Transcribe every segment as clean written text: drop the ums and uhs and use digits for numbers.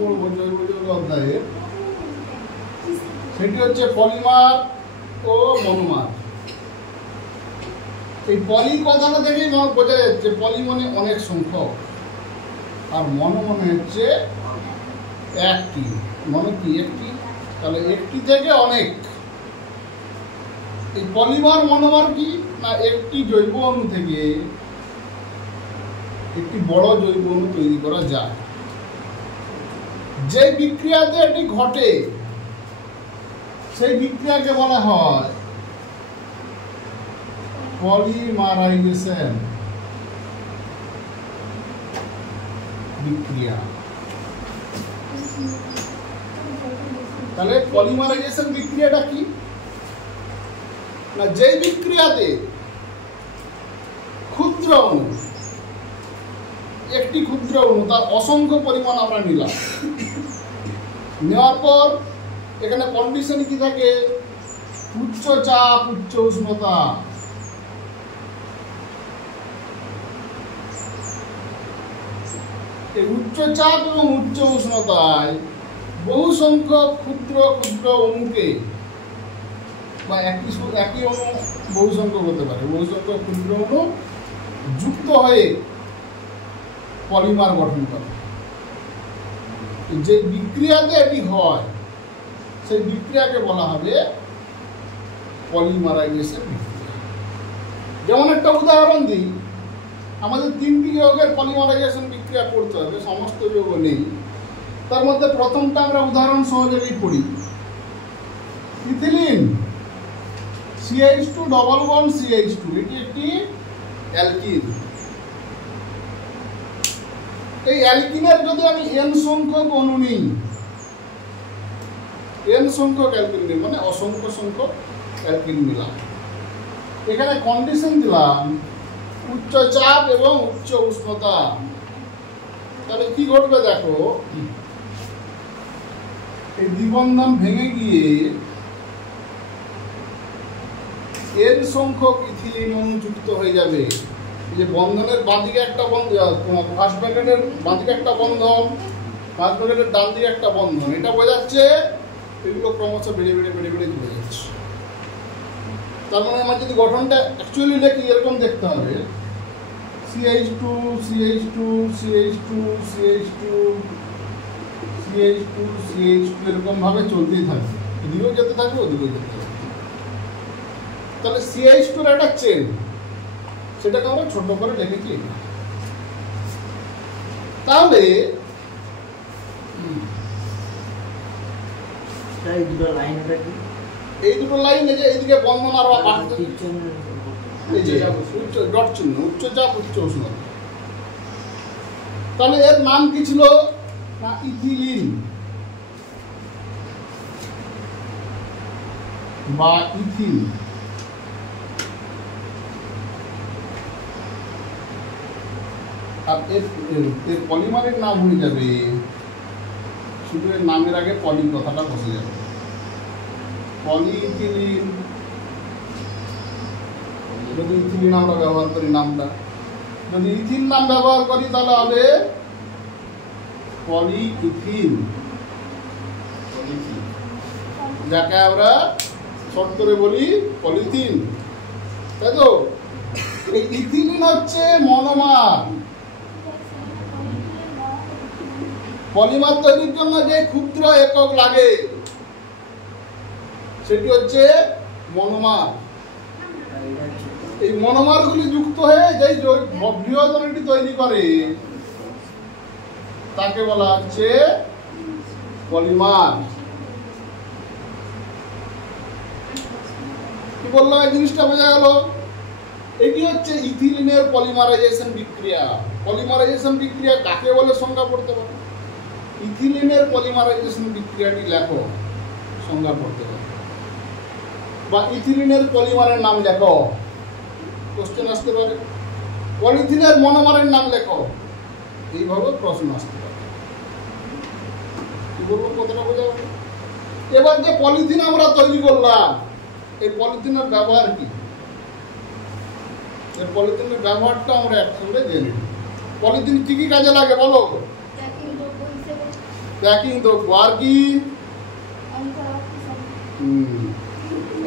পড়বো জৈব যৌগ অধ্যায়ে, সেটি হচ্ছে পলিমার ও মনোমার। এই পলি কথাটা থেকেই বোঝা যাচ্ছে পলি মানে অনেক সংখ্যক, আর মনো মনে হচ্ছে একটি। মনে কি একটি, তাহলে একটি থেকে অনেক। এই পলিমার মনোমার কি না, একটি জৈব অণু থেকে একটি বড় জৈব অণু তৈরি করা যায়। যে বিক্রিয়াতে এটি ঘটে সেই বিক্রিয়াকে বলা হয় পলিমারাইজেশন বিক্রিয়া। তাহলে পলিমারাইজেশন বিক্রিয়াটা কি না, যে বিক্রিয়াতে ক্ষুদ্র অণু, একটি ক্ষুদ্র অণু তার অসংখ্য পরিমাণ আমরা নিলাম, নেওয়ার পর এখানে কন্ডিশন কি থাকে, উচ্চ চাপ উচ্চ উষ্ণতা। এই উচ্চ চাপ এবং উচ্চ উষ্ণতায় বহু সংখ্যক ক্ষুদ্র ক্ষুদ্র অণুকে, বা একই অণু বহু সংখ্যক হতে পারে, বহু সংখ্যক ক্ষুদ্র অণু যুক্ত হয়ে পলিমার গঠন করে। যে বিক্রিয়াতে এটি হয় সেই বিক্রিয়াকে বলা হবে পলিমারাইজেশন বিক্রিয়া। যেমন একটা উদাহরণ দিই, আমাদের 3টি যৌগের পলিমারাইজেশন বিক্রিয়া করতে হবে, সমস্ত যৌগ নেই। তার মধ্যে প্রথমটা আমরা উদাহরণ সহযোগেই পড়ি, ethylene CH2 double bond CH2, এটি একটি অ্যালকিন। এই অ্যালকিনের যদি আমি n সংখ্যক অণু নিই, n সংখ্যক অ্যালকিন নিই মানে অসংখ্য সংখ্যক অ্যালকিন নিলাম, এখানে কন্ডিশন দিলাম উচ্চ চাপ এবং উচ্চ উষ্ণতা, তাহলে কি ঘটবে দেখো, এই দ্বিবন্ধন ভেঙে গিয়ে n সংখ্যক ইথিলিন অণু যুক্ত হয়ে যাবে। যে বন্ধনের বাঁদিকে একটা বন্ধন, ফার্স্ট ব্র্যাকেটের বাঁদিকে একটা বন্ধন, ফার্স্ট ব্র্যাকেটের ডান দিকে একটা বন্ধন, এটা বোঝাচ্ছে এগুলো ক্রমশ বেড়ে বেড়ে বেড়ে বেড়ে চলে যাচ্ছে। তার মানে আমার যদি গঠনটা অ্যাকচুয়ালি লেখি এরকম দেখতে হবে, CH2 CH2 CH2 CH2 CH2 CH2 এরকম ভাবে চলতেই থাকবে, এদিকেও যেতে থাকবে ওদিকেও যেতে থাকবে। তাহলে CH2 এর একটা চেন, সেটাকে আমরা ছোট করে লিখেছি। তাহলে এই দুটো লাইন এই যে এইদিকে বন্ধন আর এই যে উচ্চ ডট চিহ্ন, উচ্চ চাপ উচ্চ উষ্ণতা। তাহলে এর নাম কি ছিল না, ইথিলিন বা ইথিন। আর এর পলিমারের নাম হয়ে যাবে, শুধু এর নামের আগে পলি কথাটা বসে যাবে, পলিইথিলিন। যদি ইথিলিন আমরা ব্যবহার করি নামটা, যদি ইথিন নাম ব্যবহার করি তাহলে হবে পলিইথিন, যাকে আমরা শর্ট করে বলি পলিথিন, তাই তো। এই ইথিলিন হচ্ছে মনোমার। পলিমার তৈরির জন্য যে ক্ষুদ্র একক লাগে সেটি হচ্ছে মনোমার। এই মনোমারগুলি যুক্ত হয়ে যে বৃহৎ অণুটি তৈরি করে তাকে বলা হচ্ছে পলিমার। কি বললাম, এই জিনিসটা বোঝা গেল? এটি হচ্ছে ইথিলিনের পলিমারাইজেশন বিক্রিয়া। পলিমারাইজেশন বিক্রিয়া কাকে বলে সংজ্ঞা পড়তে পারে? ইথিলিনের পলিমারাইজেশন বিক্রিয়াটি লেখো, সংজ্ঞা পড়তে পারে। বা ইথিলিনের পলিমারের নাম লেখো, কোশ্চেন আসতে পারে। পলিথিনের মনোমারের নাম লেখো, এইভাবে প্রশ্ন আসতে পারে। কি বলবো, কতটা বোঝা গেল? এবার যে পলিথিন আমরা তৈরি করলাম, এই পলিথিনের ব্যবহার কি? এই পলিথিনের ব্যবহারটা আমরা একসঙ্গে জেনে নিই। পলিথিন কি কি কাজে লাগে বলো? প্যাকিং দ্রব্য আর কি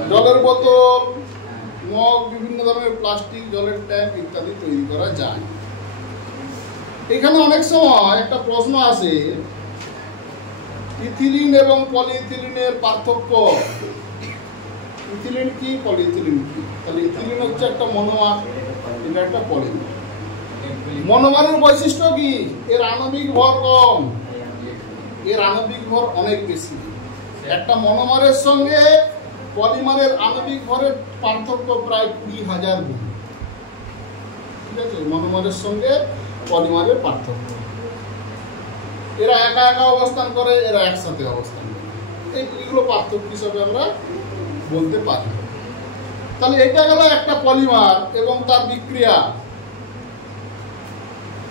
জলের বোতল, মগ, বিভিন্ন ধরনের প্লাস্টিক, জলের ট্যাঙ্ক ইত্যাদি তৈরি করা যায়। এখানে অনেক সময় একটা প্রশ্ন আসে, ইথিলিন এবং পলিইথিলিনের পার্থক্য। ইথিলিন কি, পলিইথিলিন কি? তাহলে ইথিলিন হচ্ছে একটা মনোমার, এটা একটা পলিমার। মনোমারের বৈশিষ্ট্য কি? এর আণবিক ভর কম, এর আণবিক ভর অনেক বেশি। একটা মনোমারের সঙ্গে পলিমারের আণবিক ভরের পার্থক্য প্রায় 20,000 গুণ। ঠিক আছে, মনোমারের সঙ্গে পলিমারের পার্থক্য। এরা একা একা অবস্থান করে, এরা একসাথে অবস্থান করে, এইগুলো পার্থক্য হিসাবে আমরা বলতে পারি। তাহলে এটা গেল একটা পলিমার এবং তার বিক্রিয়া।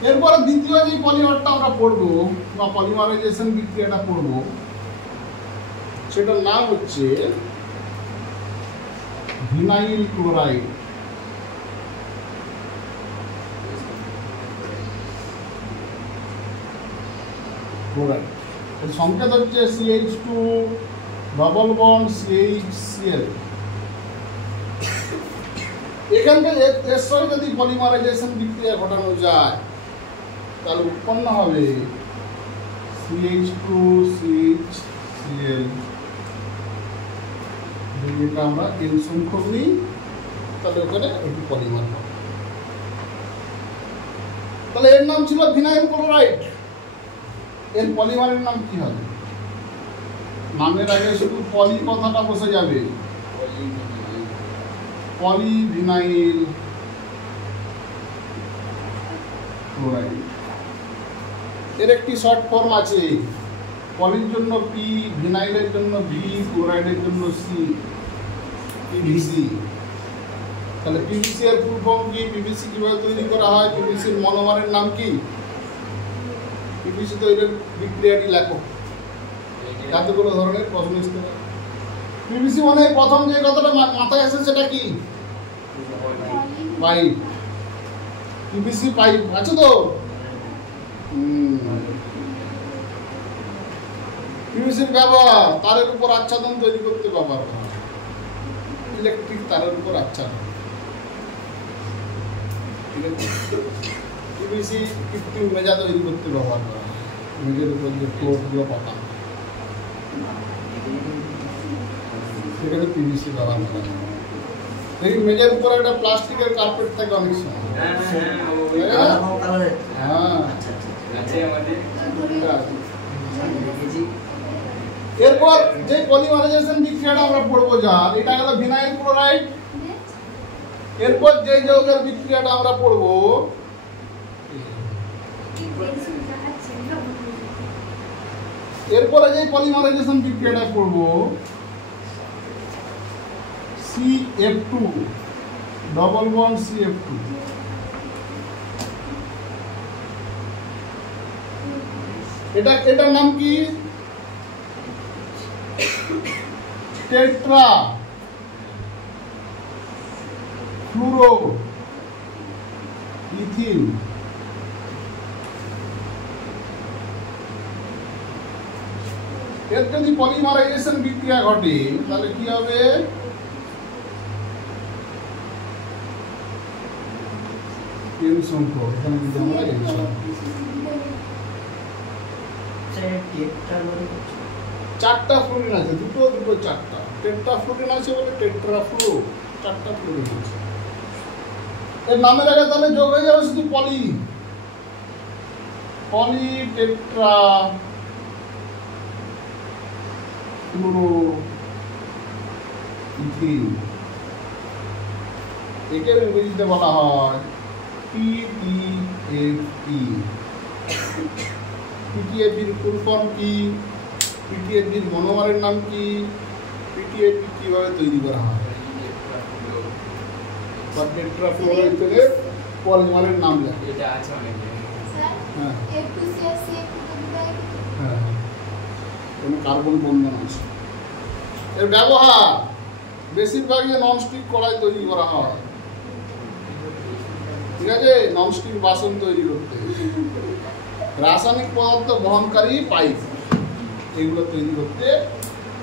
এরপরে দ্বিতীয় যে পলিমারটা আমরা পড়বো বা পলিমারাইজেশন বিক্রিয়াটা পড়বো, সেটার নাম হচ্ছে ভিনাইল ক্লোরাইড। ক্লোরাইড এর সংকেত হচ্ছে CH2 ডবল বন্ড CHCl। এখান থেকে এর সঙ্গে যদি পলিমারাইজেশন বিক্রিয়া ঘটানো যায় তাহলে উৎপন্ন হবে CH2 CHCl। যেটা আমরা N সংখ্যক নিই তাহলে ওখানে একটি পলিমার পাবো। তাহলে এর নাম ছিল ভিনাইল ক্লোরাইড। এর পলিমারের নাম কি হবে? নামের আগে শুধু পলি কথাটা বসে যাবে, পলিভিনাইল ক্লোরাইড। এর একটি শর্ট ফর্ম আছে, পলির জন্য P, ভিনাইলের জন্য V, ক্লোরাইডের জন্য C, PVC। তাহলে PVC এর ফুল ফর্ম কি? PVC কিভাবে তৈরি করা হয়? PVC এর মনোমারের নাম কি? PVC তৈরির বিক্রিয়াটি লেখো। এতগুলো ধরনের প্রশ্ন আসতে পারে। PVC মানে প্রথম যে কথাটা মাথায় আসে সেটা কি? পাইপ। PVC পাইপ আছে তো? PVC-র ব্যবহার তারের উপর আচ্ছাদন তৈরি করতে ব্যবহার করা হয়। ইলেকট্রিক তারের উপর আচ্ছাদন। PVC কৃত্রিম মেজা তৈরি করতে ব্যবহার করা হয়। মেজের উপর যে ফ্লোরগুলো পাতা সেখানে PVC ব্যবহার করা হয়। এই মেজের উপর একটা প্লাস্টিকের কার্পেট থাকে অনেক সময়। এরপর যে পলিমারাইজেশন বিক্রিয়াটা আমরা পড়বো, যা এটা হলো ভিনাইল ক্লোরাইড। এরপর যে যৌগের বিক্রিয়াটা আমরা পড়বো এরপরে যে পলিমারাইজেশন বিক্রিয়াটা পড়বো CF2 ডবল বন্ড CF2। এটার নাম কি? Tetrafluoroethene. এর যদি পলিমারাইজেশন বিক্রিয়া ঘটে তাহলে কি হবে? N সংখ্যক, এখানে যদি আমরা N চারটা ফ্লোরিন আছে, দুটো চারটা। টেট্রা ফ্লোরিন আছে বলে টেট্রা ফ্লুরো, চারটা ফ্লোরিন আছে। এর নামের আগে তাহলে যোগ হয়ে যাবে শুধু পলি, পলি টেট্রা ফ্লুরো ইথিন। একে ইংরেজিতে বলা হয় PTFE। PTFE এর ফুল ফর্ম কি? PTFE এর মনোমারের নাম কি? PTFE কিভাবে তৈরি করা হয়? বা টেট্রাফ্লোরোইথিনের পলিমারের নাম লেখা। এটা আছে অনেক। হ্যাঁ F2CH হ্যাঁ, কোনো কার্বন বন্ধন আছে। এর ব্যবহার বেশিরভাগই ননস্টিক কড়াই তৈরি করা হয়। ঠিক আছে, ননস্টিক বাসন তৈরি করতে। রাসায়নিক পদার্থ বহনকারী পাইপ। এগুলো তৈরি করতে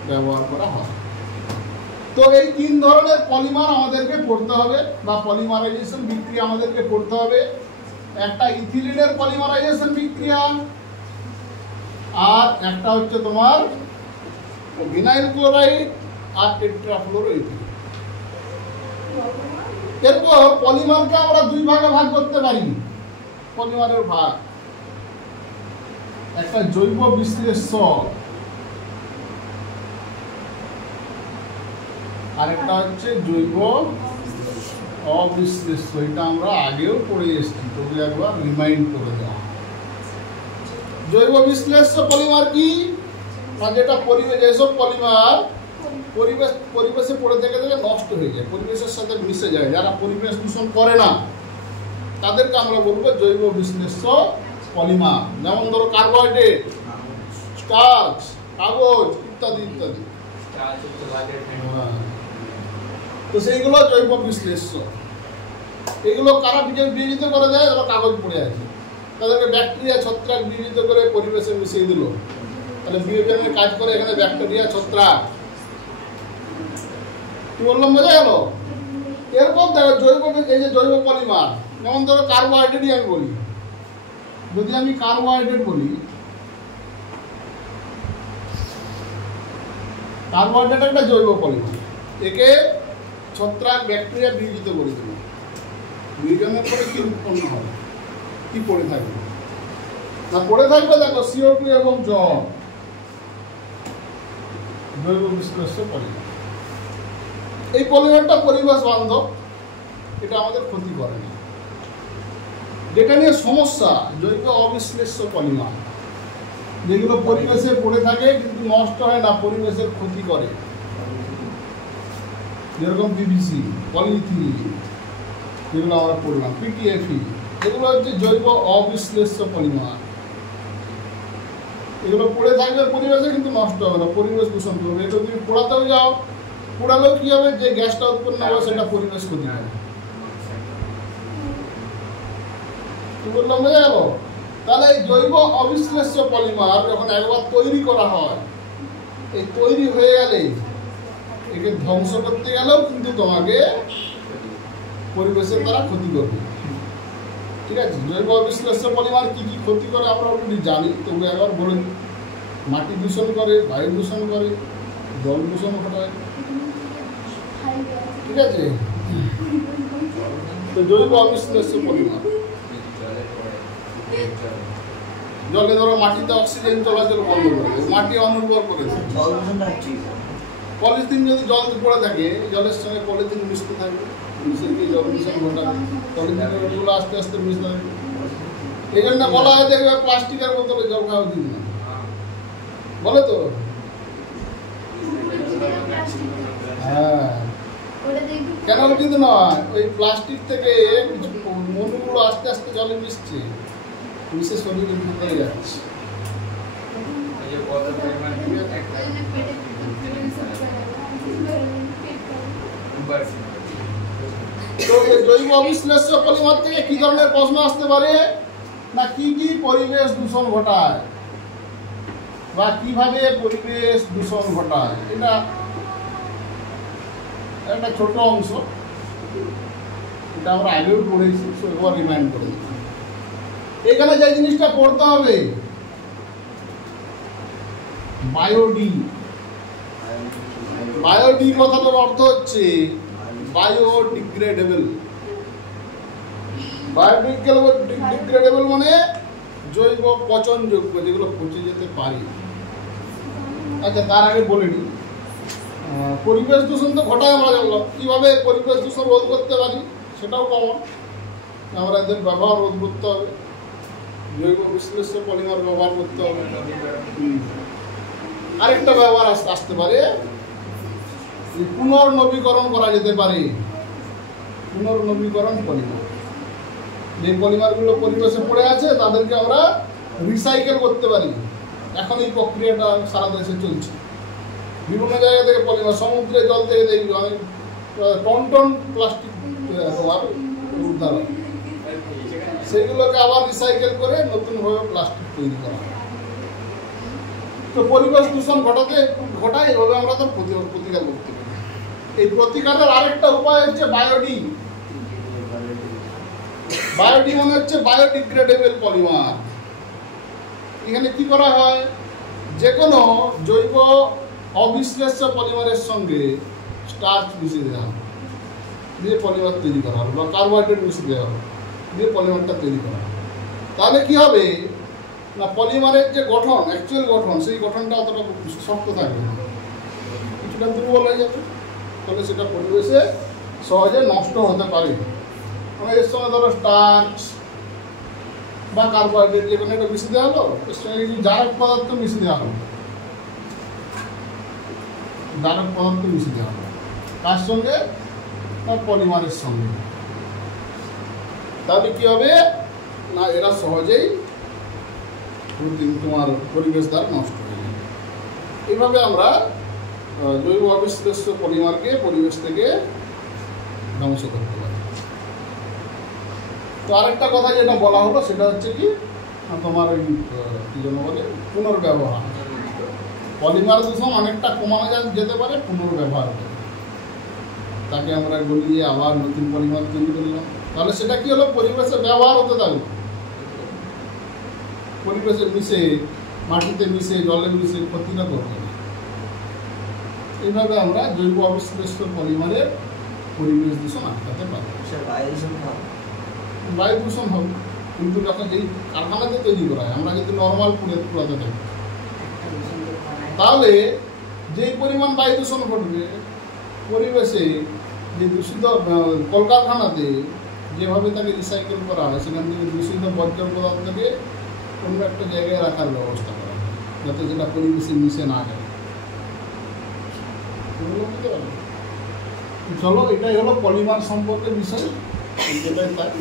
ব্যবহার করা হয়। তো এই 3 ধরনের পলিমার আমাদেরকে পড়তে হবে বা পলিমারাইজেশন বিক্রিয়া আমাদেরকে পড়তে হবে। একটা ইথিলিনের পলিমারাইজেশন বিক্রিয়া, আর একটা হচ্ছে তোমার ভিনাইল ক্লোরাইড আর টেট্রাফ্লোরোইথিলিন। এরপর পলিমারকে আমরা 2 ভাগে ভাগ করতে পারি। পলিমারের ভাগ, একটা জৈব বিশ্লেষ্য আরেকটা হচ্ছে জৈব অবিশ্লেষ্য। এটা আমরা আগেও পড়ে এসেছি, তবু একবার রিমাইন্ড করে দেওয়া। জৈব বিশ্লেষ্য পলিমার কি? মানে যেটা পরিবেশ, যেসব পলিমার পরিবেশে পড়ে থেকে নষ্ট হয়ে যায়, পরিবেশের সাথে মিশে যায়, যারা পরিবেশ দূষণ করে না তাদেরকে আমরা বলবো জৈব বিশ্লেষ্য পলিমার। যেমন ধরো কার্বোহাইড্রেট, স্টার্চ, কাগজ ইত্যাদি ইত্যাদি। তো সেইগুলো জৈব বিশ্লেষ্য। এগুলো কারা বিয়োজিত করে দেয়? যারা কাগজ পড়ে আছে তাদেরকে ব্যাকটেরিয়া ছত্রাক বিয়োজিত করে পরিবেশে মিশিয়ে দিল, তাহলে বিয়োজনের কাজ করে এখানে ব্যাকটেরিয়া ছত্রাক। কি বললাম, বোঝা গেল? এরপর দেখো জৈব, এই যে জৈব পলিমার, যেমন ধরো কার্বোহাইড্রেটই আমি বলি, যদি আমি কার্বোহাইড্রেট বলি, কার্বোহাইড্রেট একটা জৈব পলিমার। একে ছত্রাক ব্যাকটেরিয়া বিয়োজিত করে দেবে, বিয়োজনের পরে কি উৎপন্ন হবে, কি পড়ে থাকবে না? পড়ে থাকবে দেখো CO2 এবং জল। জৈব বিশ্লেষ্য পলিমার। এই পলিমারটা পরিবেশ বান্ধব, এটা আমাদের ক্ষতি করে না। যেটা নিয়ে সমস্যা জৈব অবিশ্লেষ্য পলিমার, যেগুলো পরিবেশে পড়ে থাকে কিন্তু নষ্ট হয় না, পরিবেশের ক্ষতি করে, যেরকম PVC, পলিথিন, যেগুলো আমরা পড়লাম, PTFE, এগুলো হচ্ছে জৈব অবিশ্লেষ্য পলিমার। এগুলো পড়ে থাকবে পরিবেশে কিন্তু নষ্ট হবে না, পরিবেশ দূষণ করবে। এটা তুমি পোড়াতেও যাও, পোড়ালেও কি হবে, যে গ্যাসটা উৎপন্ন হবে সেটা পরিবেশ ক্ষতি হবে। কি বললাম, বোঝা গেল? তাহলে এই জৈব অবিশ্লেষ্য পলিমার যখন একবার তৈরি করা হয়, এই তৈরি হয়ে গেলে একে ধ্বংস করতে গেলেও কিন্তু তোমাকে পরিবেশের দ্বারা ক্ষতি করবে। ঠিক আছে? জৈব অবিশ্লেষ্য পলিমার কি কি ক্ষতি করে আমরা অলরেডি জানি, তবু একবার বলে দিই। মাটি দূষণ করে, বায়ু দূষণ করে, জল দূষণ ঘটায়। ঠিক আছে? তো জৈব অবিশ্লেষ্য পলিমার, জলে ধরো মাটিতে অক্সিজেন চলাচল বন্ধ করে দেবে, মাটি অনুর্বর করে দেবে। পলিথিন যদি জল পড়ে থাকে, জলের সঙ্গে পলিথিন মিশতে থাকবে, মিশে গিয়ে জল দূষণ ঘটাবে, পলিথিনের ওগুলো আস্তে আস্তে মিশতে থাকবে। এই জন্য বলা হয় দেখবে প্লাস্টিকের বোতলে জল খাওয়া উচিত না, বলে তো? হ্যাঁ, কেন উচিত নয়? ওই প্লাস্টিক থেকে মনুগুলো আস্তে আস্তে জলে মিশছে, মিশে শরীরে ভিতরে যাচ্ছে। তো জৈব অবিশ্লেষ্য পলিমার থেকে কি ধরনের প্রশ্ন আসতে পারে না, কি কি পরিবেশ দূষণ ঘটায় বা কিভাবে পরিবেশ দূষণ ঘটায়। এটা একটা ছোট অংশ, এটা আমরা আগেও পড়েছি, একবার রিমাইন্ড করে দিচ্ছি। এখানে যে জিনিসটা পড়তে হবে, বায়োডি। বায়োডি কথাটার অর্থ হচ্ছে বায়োডিগ্রেডেবল। বায়োডিগ্রেডেবল মানে জৈব পচনযোগ্য, যেগুলো পচে যেতে পারে। আচ্ছা, তার আগে বলে নিই, পরিবেশ দূষণ তো ঘটায়, আমরা জানলাম কীভাবে পরিবেশ দূষণ রোধ করতে পারি, সেটাও কমন। আমরা এদের ব্যবহার রোধ করতে হবে, জৈব বিশ্লেষ্য পলিমার ব্যবহার করতে হবে। আরেকটা ব্যবহার আসতে পারে, পুনর্নবীকরণ করা যেতে পারে। পুনর্নবীকরণ পলিমার, যে পলিমারগুলো পরিবেশে পড়ে আছে তাদেরকে আমরা রিসাইকেল করতে পারি। এখন এই প্রক্রিয়াটা সারা দেশে চলছে, বিভিন্ন জায়গা থেকে পলিমার, সমুদ্রের জল থেকে দেখবি অনেক টন টন প্লাস্টিক তোমার উদ্ধার হয়, সেগুলোকে আবার রিসাইকেল করে নতুনভাবে প্লাস্টিক তৈরি করা হয়। তো পরিবেশ দূষণ ঘটায়, এভাবে আমরা তো প্রতিকার করতে পারি। এই প্রতিকারের আরেকটা উপায় হচ্ছে বায়োডি। বায়োডি মানে হচ্ছে বায়োডিগ্রেডেবল পলিমার। এখানে কি করা হয়, যে কোনো জৈব অবিশ্লেষ্য পলিমারের সঙ্গে স্টার্চ মিশিয়ে দেওয়া হয়, দিয়ে পলিমার তৈরি করা হবে, বা কার্বোহাইড্রেট মিশিয়ে দেওয়া হবে, দিয়ে পলিমারটা তৈরি করা হবে। তাহলে কি হবে না, পলিমারের যে গঠন, অ্যাকচুয়াল গঠন, সেই গঠনটা অতটা শক্ত থাকবে না, কিছুটা দুর্বল হয়ে যাবে। তাহলে সেটা পরিবেশে সহজে নষ্ট হতে পারে। মানে এর সঙ্গে ধরো স্টার্চ বা কার্বোহাইড্রেট যে কোনো একটা মিশিয়ে দেওয়া হলো, এর সঙ্গে কিছু জারক পদার্থ মিশিয়ে দেওয়া হলো, জারক পদার্থ মিশিয়ে দেওয়া হলো তার সঙ্গে, তার পলিমারের সঙ্গে। তাহলে কি হবে না, এরা সহজেই তোমার পরিবেশ দ্বারা নষ্ট হয়ে যাবে। এইভাবে আমরা জৈব অবিশ্লেষ্য পলিমারকে পরিবেশ থেকে ধ্বংস করতে পারি। তো আরেকটা কথা যেটা বলা হলো সেটা হচ্ছে কি, তোমার ওই কি যেন বলে, পুনর্ব্যবহার। পলিমার দূষণ অনেকটা কমানো যেতে পারে পুনর্ব্যবহার করে। তাকে আমরা গলিয়ে আবার নতুন পলিমার তৈরি করলাম, তাহলে সেটা কি হলো, পরিবেশে ব্যবহার হতে থাকবে, পরিবেশে মিশে, মাটিতে মিশে, জলে মিশে ক্ষতিটা করবে না। এইভাবে আমরা জৈব অবিশ্লেষ্য পলিমারের পরিবেশ দূষণ আটকাতে পারি। বায়ু দূষণ হবে, কিন্তু যখন যেই কারখানাতে তৈরি করা হয়, আমরা যদি নর্মাল পুরাতে থাকি, তাহলে যেই পরিমাণ বায়ু দূষণ ঘটবে, পরিবেশে যে দূষিত কলকারখানাতে যেভাবে তাকে রিসাইকেল করা হয়, সেখান থেকে দূষিত বর্জ্য পদার্থকে অন্য একটা জায়গায় রাখার ব্যবস্থা করা হয়, যাতে সেটা পরিবেশে মিশে না যায়। চলো, এটাই হলো পলিমার সম্পর্কে বিষয়, যেটাই তাই।